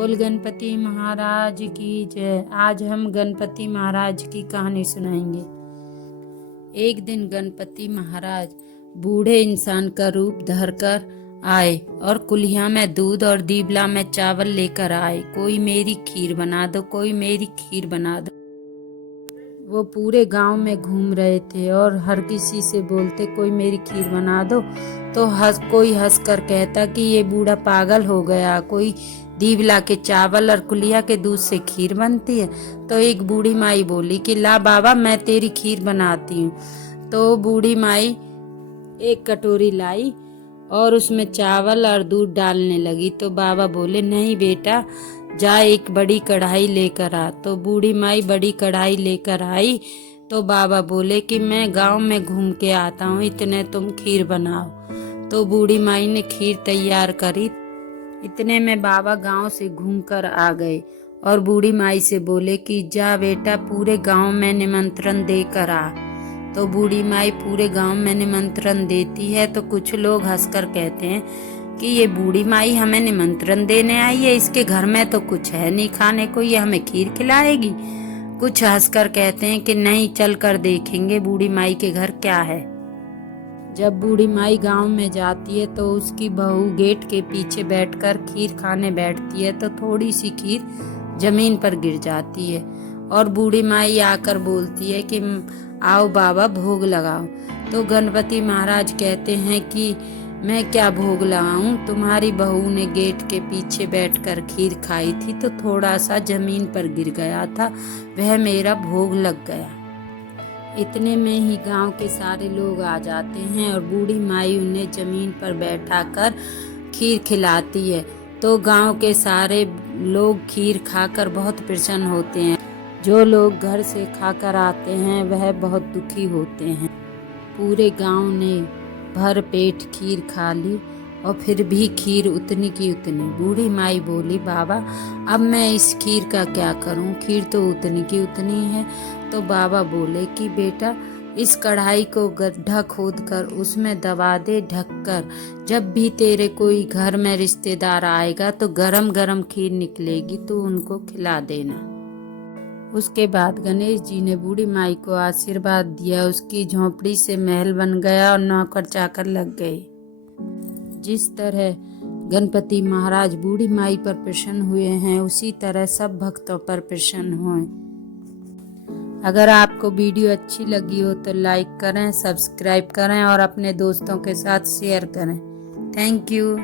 बोल गणपति महाराज की जय। आज हम गणपति महाराज की कहानी सुनाएंगे। एक दिन गणपति महाराज बूढ़े इंसान का रूप धरकर आए और कुल्हिया में दूध और दीबला में चावल लेकर आए। कोई मेरी खीर बना दो, कोई मेरी खीर बना दो। वो पूरे गांव में घूम रहे थे और हर किसी से बोलते कोई मेरी खीर बना दो। तो कोई हंस कर कहता कि ये बूढ़ा पागल हो गया, कोई दीवला के चावल और कुलिया के दूध से खीर बनती है। तो एक बूढ़ी माई बोली कि ला बाबा मैं तेरी खीर बनाती हूँ। तो बूढ़ी माई एक कटोरी लाई और उसमें चावल और दूध डालने लगी। तो बाबा बोले नहीं बेटा, जा एक बड़ी कढ़ाई लेकर आ। तो बूढ़ी माई बड़ी कढ़ाई लेकर आई। तो बाबा बोले कि मैं गांव में घूम के आता हूँ, इतने तुम खीर बनाओ। तो बूढ़ी माई ने खीर तैयार करी। इतने में बाबा गांव से घूमकर आ गए और बूढ़ी माई से बोले कि जा बेटा पूरे गांव में निमंत्रण देकर आ। तो बूढ़ी माई पूरे गांव में निमंत्रण देती है। तो कुछ लोग हंसकर कहते हैं कि ये बूढ़ी माई हमें निमंत्रण देने आई है, इसके घर में तो कुछ है नहीं खाने को, ये हमें खीर खिलाएगी। कुछ हंसकर कहते हैं कि नहीं, चल कर देखेंगे बूढ़ी माई के घर क्या है। जब बूढ़ी माई गांव में जाती है तो उसकी बहू गेट के पीछे बैठकर खीर खाने बैठती है। तो थोड़ी सी खीर जमीन पर गिर जाती है और बूढ़ी माई आकर बोलती है कि आओ बाबा भोग लगाओ। तो गणपति महाराज कहते हैं कि मैं क्या भोग लगाऊं, तुम्हारी बहू ने गेट के पीछे बैठकर खीर खाई थी तो थोड़ा सा जमीन पर गिर गया था, वह मेरा भोग लग गया। इतने में ही गांव के सारे लोग आ जाते हैं और बूढ़ी माई उन्हें जमीन पर बैठाकर खीर खिलाती है। तो गांव के सारे लोग खीर खाकर बहुत प्रसन्न होते हैं। जो लोग घर से खाकर आते हैं वह बहुत दुखी होते हैं। पूरे गांव ने भर पेट खीर खा ली और फिर भी खीर उतनी की उतनी। बूढ़ी माई बोली बाबा अब मैं इस खीर का क्या करूं, खीर तो उतनी की उतनी है। तो बाबा बोले कि बेटा इस कढ़ाई को गड्ढा खोद कर उसमें दबा दे ढककर, जब भी तेरे कोई घर में रिश्तेदार आएगा तो गरम गरम खीर निकलेगी, तू उनको खिला देना। उसके बाद गणेश जी ने बूढ़ी माई को आशीर्वाद दिया। उसकी झोंपड़ी से महल बन गया और नौकर चाकर लग गए। जिस तरह गणपति महाराज बूढ़ी माई पर प्रसन्न हुए हैं, उसी तरह सब भक्तों पर प्रसन्न हों। अगर आपको वीडियो अच्छी लगी हो तो लाइक करें, सब्सक्राइब करें और अपने दोस्तों के साथ शेयर करें। Thank you.